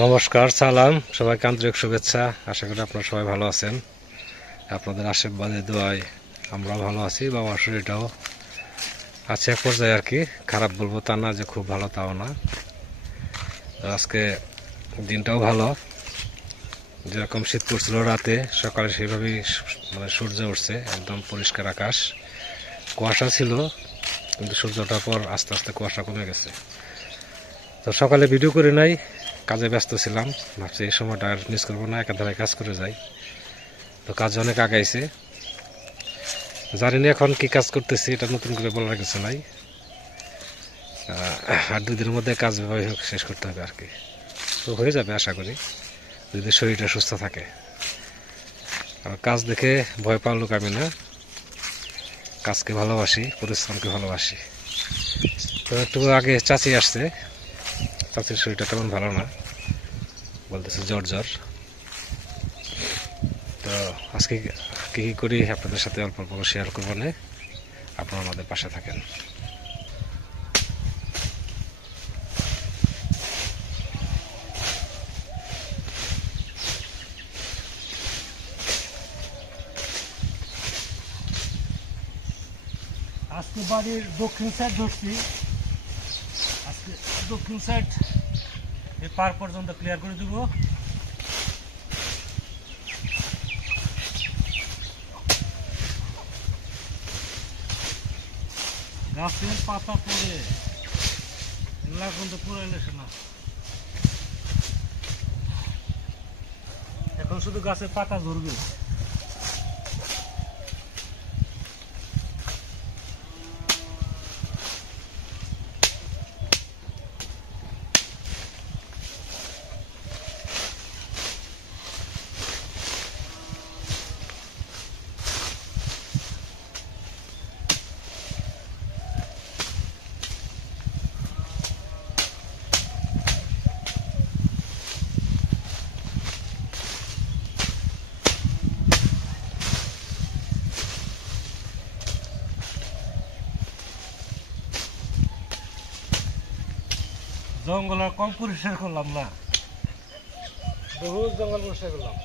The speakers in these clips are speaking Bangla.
নমস্কার, সালাম, সবাইকে আন্তরিক শুভেচ্ছা। আশা করি আপনারা সবাই ভালো আছেন। আপনাদের আশীর্বাদে দোয়ায় আমরাও ভালো আছি। বাবার শরীরটাও আছে এক পর্যায়ে আর কি, খারাপ বলবো তা না, যে খুব ভালো তাও না। আজকে দিনটাও ভালো, যেরকম শীত পড়ছিল রাতে, সকালে সেইভাবেই সূর্য উঠছে, একদম পরিষ্কার আকাশ। কুয়াশা ছিল, কিন্তু সূর্য ওঠার পর আস্তে আস্তে কুয়াশা কমে গেছে। তো সকালে ভিডিও করে নাই, কাজে ব্যস্ত ছিলাম। ভাবছি এই সময়টা আর মিস করবো না, একাধারে কাজ করে যাই। তো কাজ অনেক আগাইছে, জানি না এখন কি কাজ করতেছি, এটা নতুন করে বলার কিছু নাই। আর 2 দিনের মধ্যে কাজ ভাবে শেষ করতে হবে আর কি। তো হয়ে যাবে আশা করি, যদি শরীরটা সুস্থ থাকে। আর কাজ দেখে ভয় পাওয়ার লোক আমি না, কাজকে ভালোবাসি, পরিশ্রমকে ভালোবাসি। তো একটু আগে চাচি আসছে, চাচির শরীরটা তেমন ভালো না, বলতেছে জ্বর জ্বর। তো আজকে কি করি আপনাদের সাথে অল্প অল্প শেয়ার করবো না, আপনারা আমাদের পাশে থাকেন। আজকে বাড়ির দক্ষিণ সাইড ধরছি। আজকে দক্ষিণ সাইড এই পার পর্যন্ত ক্লিয়ার করে দেবো। গাছের পাতা পড়ে এগুলা কিন্তু পুরো এলেছে না, এখন শুধু গাছের পাতা ধরবে। জঙ্গল আর কম পরিষ্কার করলাম না, বহু জঙ্গল পরিষ্কার করলাম,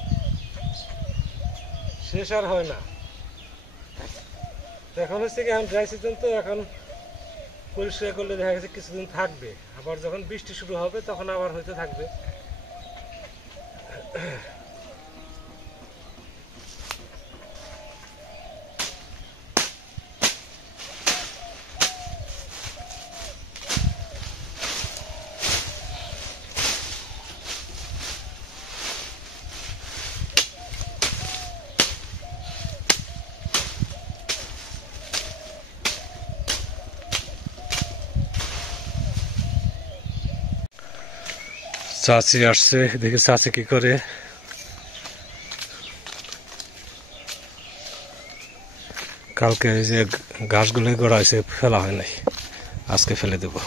শেষ আর হয় না। এখন হচ্ছে কি, এখন ড্রাই সিজন, তো এখন পরিষ্কার করলে দেখা গেছে কিছুদিন থাকবে, আবার যখন বৃষ্টি শুরু হবে তখন আবার হয়তো থাকবে। চাচি আসছে, দেখি চাচি কি করে। কালকে এই যে ঘাসগুলো গড়াইছে, ফেলা হয় নাই, আজকে ফেলে দেব।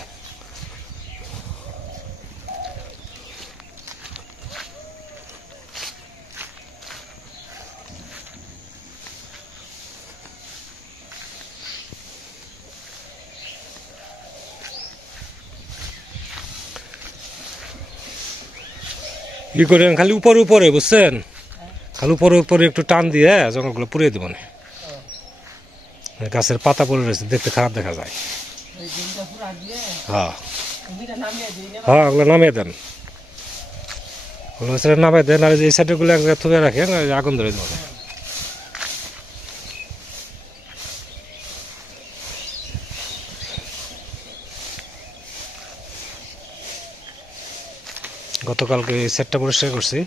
কি করেন, খালি উপরে উপরে, বুঝছেন, খালি উপরে উপরে একটু টান দিয়ে জঙ্গলগুলো পুড়িয়ে দেবো না। গাছের পাতা পড়ে রয়েছে, দেখতে খারাপ দেখা যায়। হ্যাঁ হ্যাঁ, ওগুলো নামিয়ে দেন, ওগুলো নামিয়ে দেন। আর এই সাইডে গুলো এক জায়গায় থুয়ে রাখেন, আগুন ধরে দেবো। গতকালকে এই সাইডটা পরিষ্কার করছি,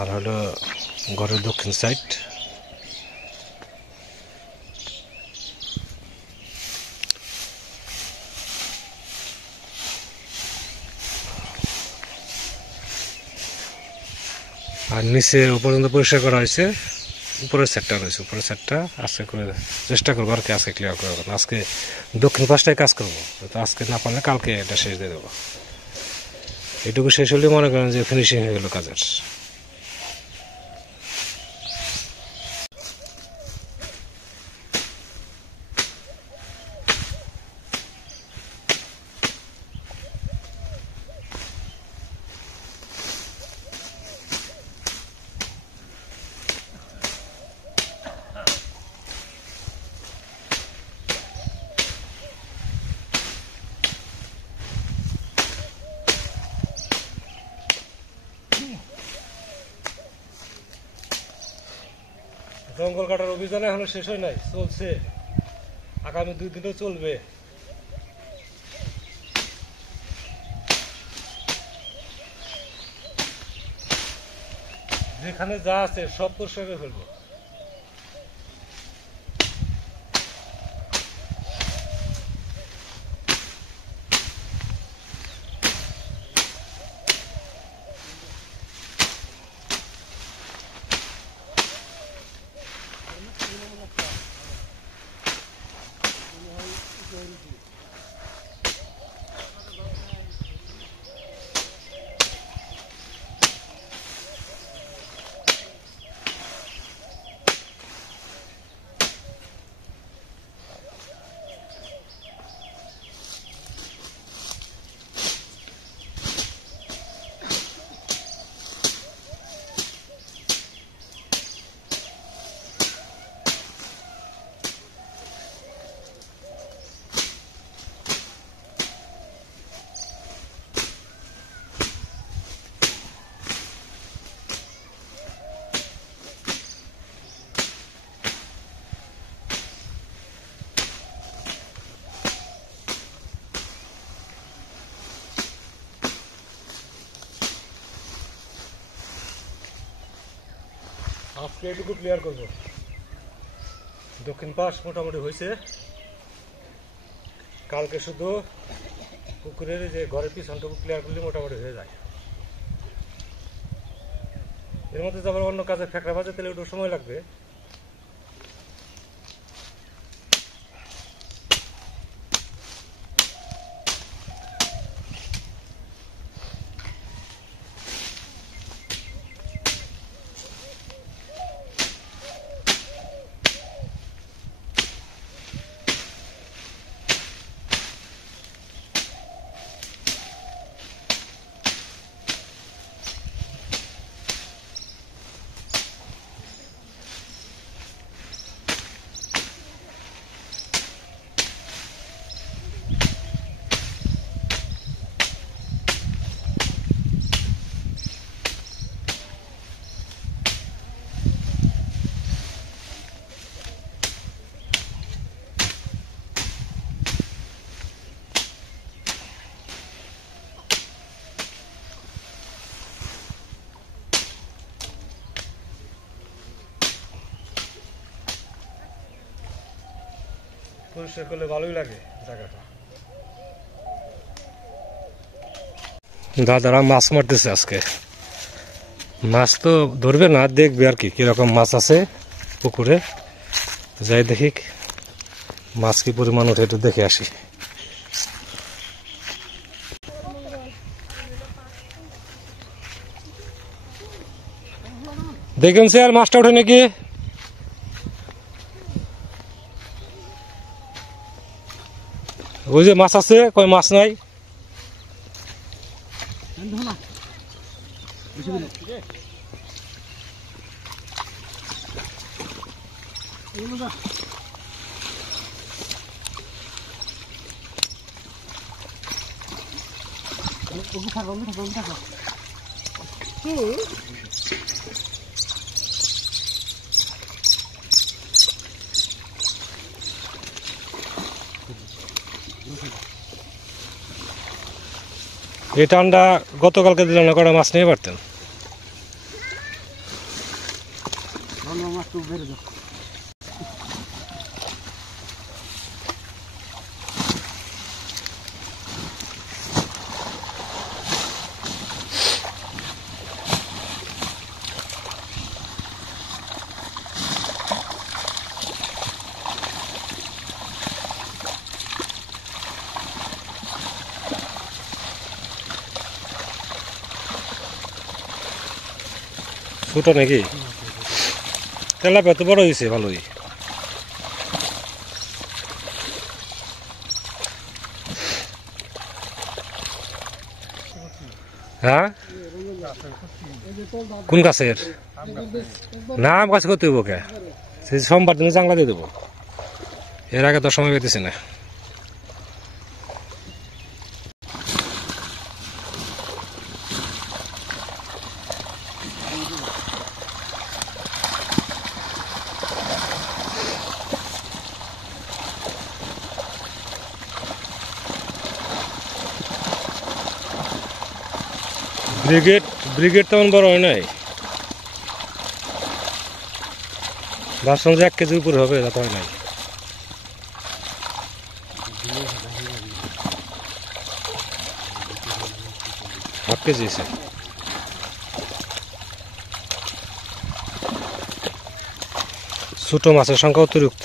আর হলো ঘরের দক্ষিণ সাইড। আর নিচে পর্যন্ত পরিষ্কার করা হয়েছে, উপরের সেটটা রয়েছে, উপরের সেটটা আজকে করে চেষ্টা করবো আর কি, আজকে ক্লিয়ার করে দেবো। আজকে দক্ষিণ পাশটায় কাজ করবো, তো আজকে না পারলে কালকে এটা শেষ দিয়ে দেবো। এটুকু শেষ হলে মনে করেন যে ফিনিশিং হয়ে গেল কাজের। জঙ্গল কাটার অভিযান এখনো শেষ হয় নাই, চলছে, আগামী 2 দিনও চলবে। যেখানে যা আছে সব পরিষ্কার করে ফেলবো। আজকে এটুকু ক্লিয়ার করব। দক্ষিণ পাশ মোটামুটি হয়েছে, কালকে শুধু পুকুরের যে ঘরের পিছনটুকু ক্লিয়ার করলে মোটামুটি হয়ে যায়। এর মধ্যে যে আবার অন্য কাজে ফেকরা বাজে তাহলে একটু সময় লাগবে। পরিষ্কার করলে ভালোই লাগে জায়গাটা। দাদারা মাছ মারতেছে আজকে। মাছ তো ধরবে না, দেখবে আর কি কিরকম মাছ আছে পুকুরে। যাই দেখি মাছ কি পরিমাণ ওঠে, একটু দেখে আসি। দেখেন স্যার মাছটা ওঠে নাকি? ওই যে মাছ আছে, কই মাছ নাই? এই টান্ডা গতকালকে দিলাম না, কটা মাছ নিয়ে পারতেন। ছোট নাকি? তেলাপিয়া তো বড় হয়েছে ভালোই। হ্যাঁ, কোন গাছের নাম গাছ করতে হইব কে? সেই সোমবার দিনে চাংলা দিয়ে দেবো, এর আগে তো সময় পেতেছি না। ব্রিগেড তেমন বড় হয় নাই, ভাবছিলাম যে 1 কেজির উপরে হবে, তা তো হয় নাই। হাফ কেজি হয়েছে। ছোট মাছের সংখ্যা অতিরিক্ত,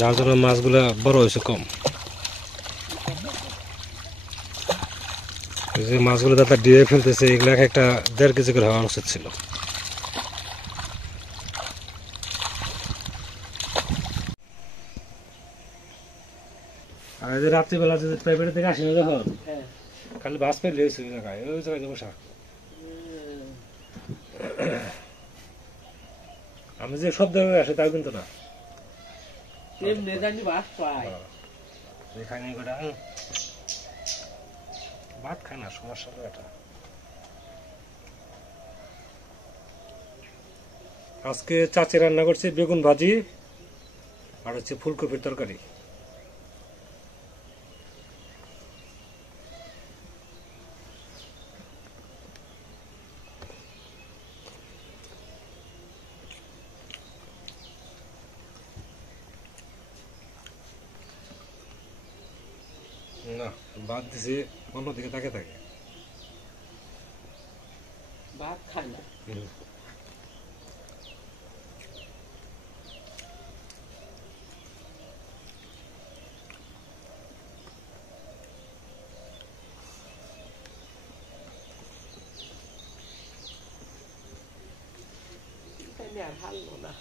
যার জন্য মাছগুলো বড় হয়েছে কম। যে মাছগুলো দাদা দিয়ে ফেলতেছে, এগুলো একটা 1.5 কেজি করে হওয়া উচিত ছিল। আর এই যে রাত্রিবেলা যদি প্রাইভেট থেকে আসি না যখন, খালি বাস পেলে ওই জায়গায় বসা। আমি যে সব জায়গায় আসি তাও কিন্তু না, খাই নাই কটা ভাত খায় না, সমস্যা তো এটা। আজকে চাচি রান্না করছে বেগুন ভাজি আর হচ্ছে ফুলকপির তরকারি। না ভাত দিছে, অন্যদিকে তাকে থাকে, ভাত খায় না। ভালো না।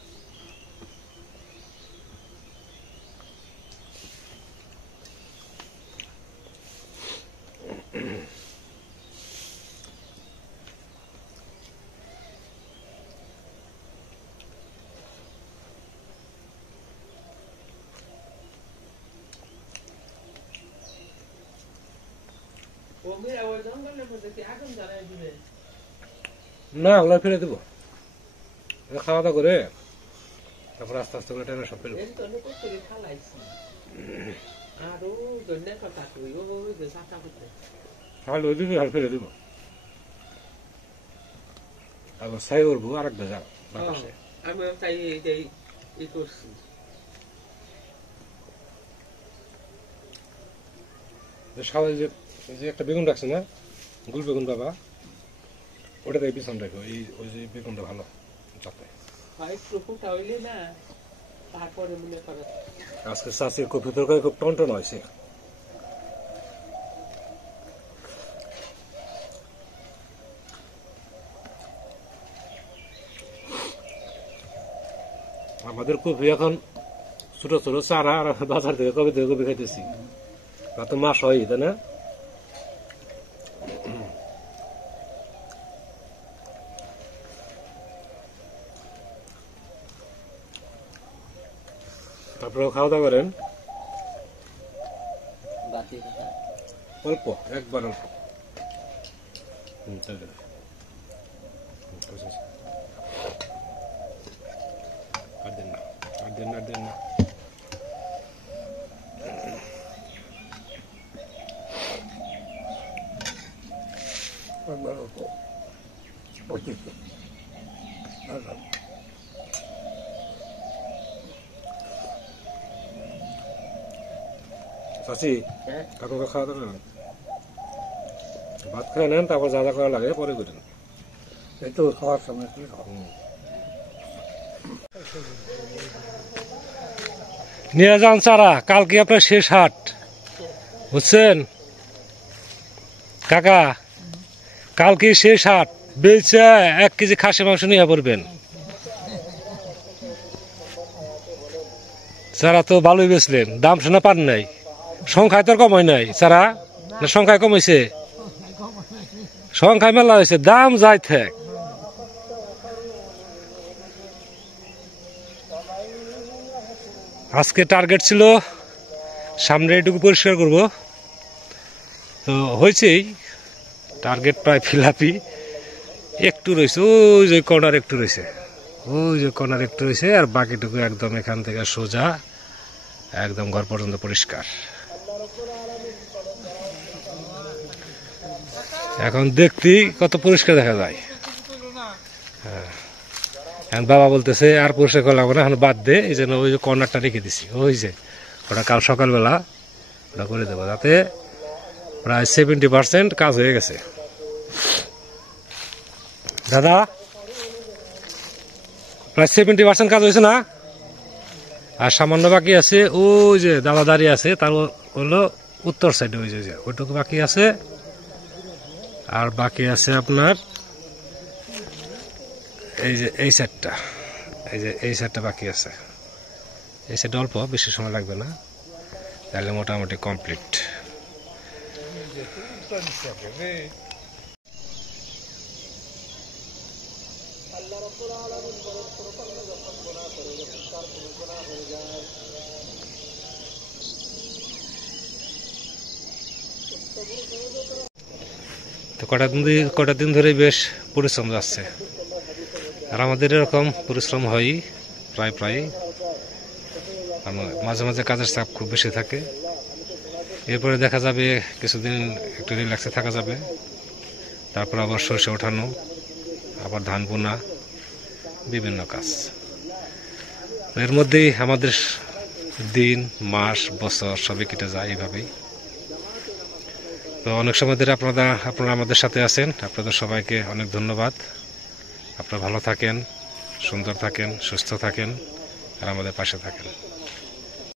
না ওগুলো ফেলে দেবো, খাওয়া দাওয়া করে তারপর আস্তে আস্তে করে টাইমে সব ফেলবো। হাল দিবি, হাল ফেলে দেবো, আবার ছাই করবো আর এক ভেজা বাতাসে। আমি তাই এই করছি। সবাই যে একটা বেগুন রাখছে না, গুল বেগুন বাবা, ওটা তাই পিছন রাখো, ওই যে বেগুনটা ভালো যাতে। আজকে চাষির কপি তরকারি খুব টনটন হয়েছে। আমাদের কপি এখন ছোট ছোট চারা, আর বাজার থেকে কপি খাইতেছি, তা তো মাস হয় তাই না। তারপরেও খাওয়া দাওয়া করেন অল্প, একবার অল্প। আর দেন না, আর দেন না, আর দেন না। চাচি কাকুকে খাওয়া দাওয়া করেন, ভাত খেয়ে নেন, তারপর যা যা করা লাগে পরে করেন। এই তো খাওয়ার সময় নিয়ে যান চারা, কালকে আপনার শেষ হাট, বুঝছেন কাকা, কালকে শেষ হাট, বেলচা 1 কেজি খাসি মাংস নিয়ে পড়বেন। চারা তো ভালোই বেচলেন, দাম শোনা পান নাই, সংখ্যায় তো কম হয় নাই চারা, না সংখ্যায় কম হয়েছে? সংখ্যায় মেলা হয়েছে, দাম যাই থাক। আজকে টার্গেট ছিল সামনে এটুকু পরিষ্কার করব, তো হয়েছেই, টার্গেট প্রায় ফিলাপি। একটু রয়েছে, ওই যে কর্নার একটু রয়েছে, ওই যে কর্নার একটু রয়েছে, আর বাকিটুকু একদম এখান থেকে সোজা একদম ঘর পর্যন্ত পরিষ্কার। এখন দেখতেই কত পরিষ্কার দেখা যায়। হ্যাঁ, এখন বাবা বলতেছে আর পরিষ্কার করলাম না, এখন বাদ দে, এই জন্য ওই যে কর্নারটা রেখে দিছি, ওই যে ওটা কাল সকালবেলা ওটা করে দেবো, যাতে প্রায় 70% কাজ হয়ে গেছে। দাদা প্রায় 70% কাজ হয়েছে না, আর সামান্য বাকি আছে। ওই যে দাদা দাঁড়িয়ে আছে, তার হলো উত্তর সাইডে, ওই যে ওইটুকু বাকি আছে। আর বাকি আছে আপনার এই যে এই সাইডটা, এই যে এই সাইডটা বাকি আছে। এই সাইডটা অল্প, বেশি সময় লাগবে না, তাহলে মোটামুটি কমপ্লিট। তো কটা দিন ধরে বেশ পরিশ্রম যাচ্ছে, আর আমাদের এরকম পরিশ্রম হয় প্রায় মাঝে মাঝে কাজের চাপ খুব বেশি থাকে। এরপরে দেখা যাবে কিছুদিন একটু রিল্যাক্সে থাকা যাবে, তারপর আবার সরষে ওঠানো, আবার ধান বোনা, বিভিন্ন কাজ। এর মধ্যেই আমাদের দিন, মাস, বছর সবই কেটে যায় এইভাবেই। তো অনেক সময় ধরে আপনারা আমাদের সাথে আছেন, আপনাদের সবাইকে অনেক ধন্যবাদ। আপনারা ভালো থাকেন, সুন্দর থাকেন, সুস্থ থাকেন, আর আমাদের পাশে থাকেন।